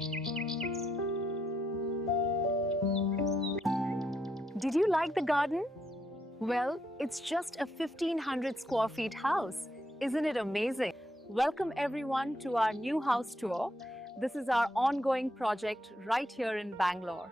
Did you like the garden? Well, it's just a 1,500 square feet house. Isn't it amazing? Welcome everyone to our new house tour. This is our ongoing project right here in Bangalore.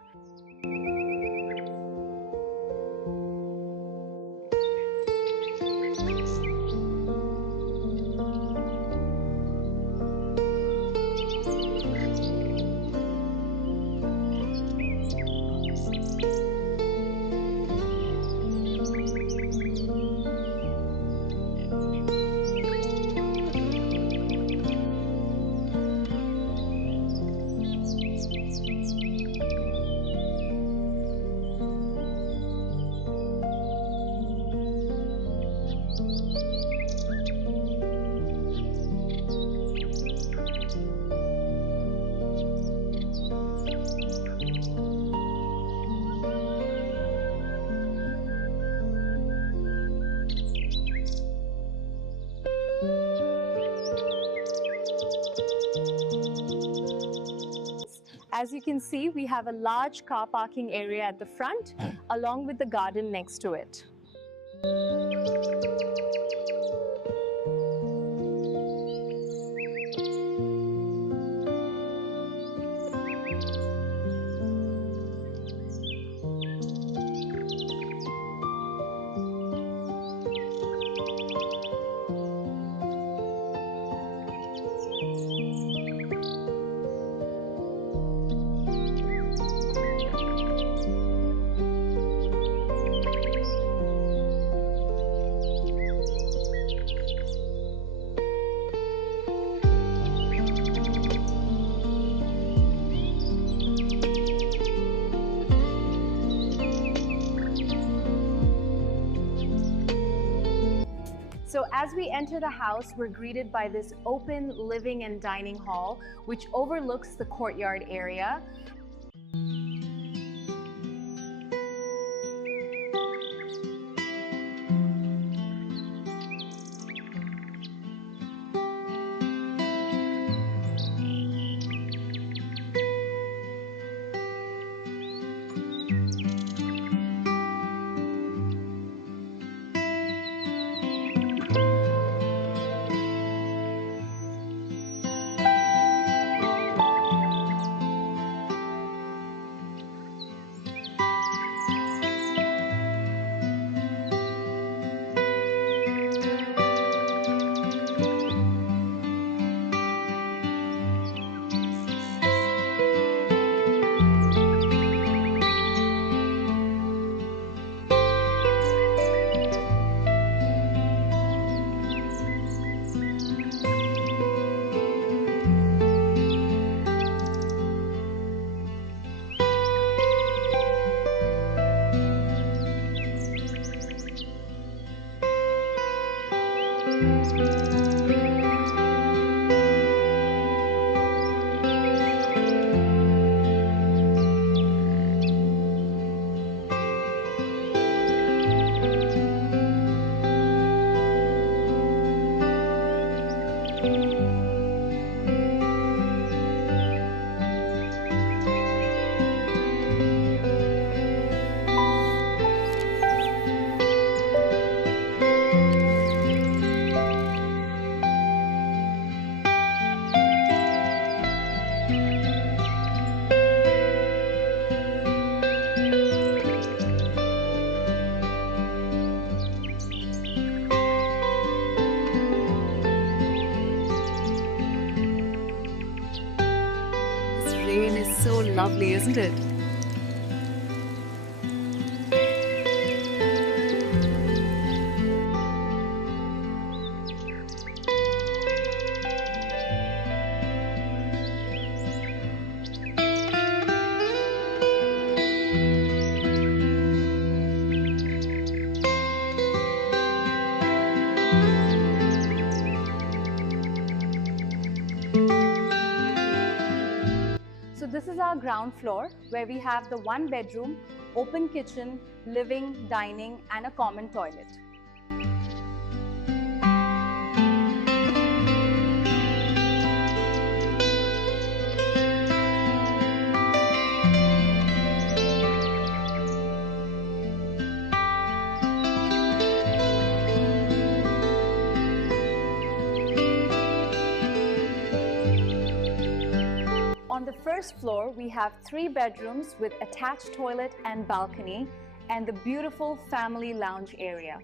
As you can see, we have a large car parking area at the front, along with the garden next to it. So as we enter the house, we're greeted by this open living and dining hall, which overlooks the courtyard area. Rain is so lovely, isn't it? So this is our ground floor, where we have the one bedroom, open kitchen, living, dining, and a common toilet. On the first floor, we have 3 bedrooms with attached toilet and balcony and the beautiful family lounge area.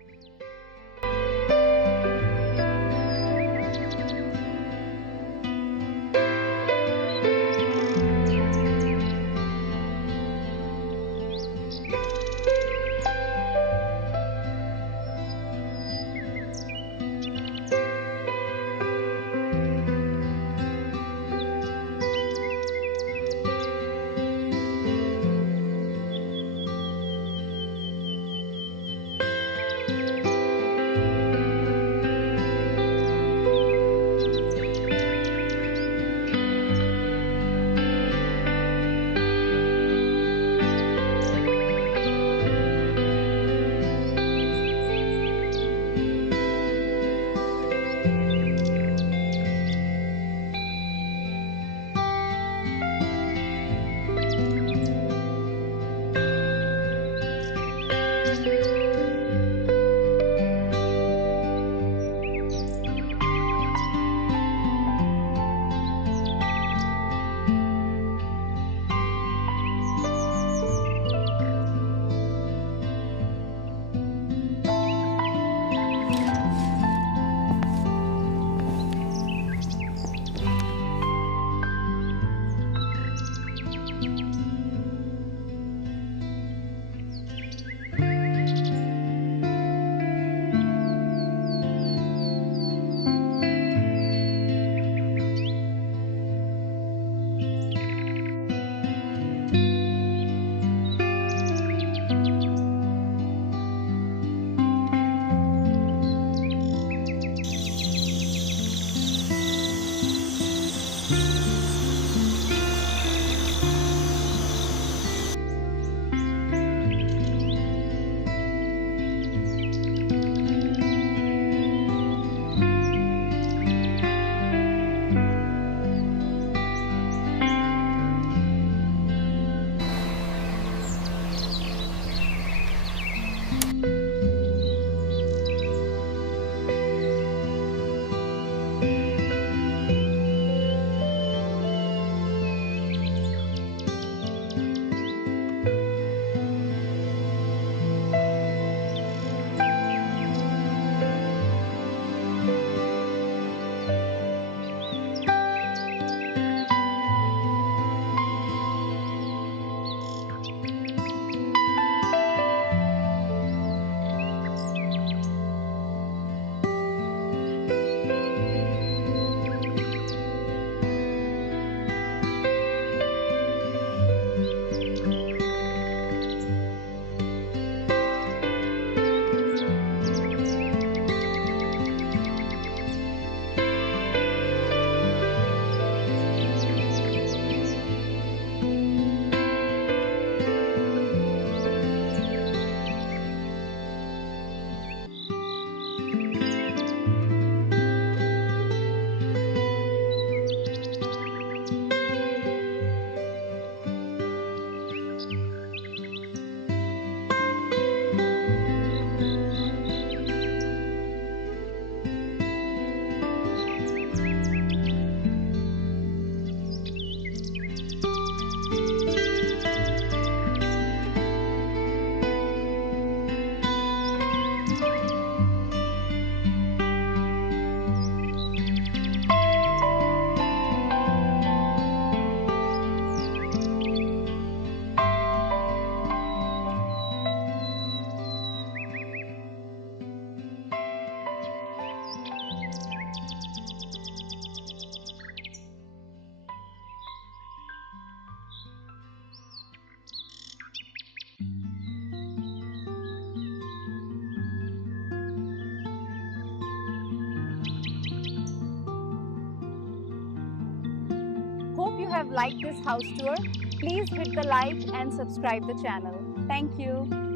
Hope you have liked this house tour. Please hit the like and subscribe the channel. Thank you.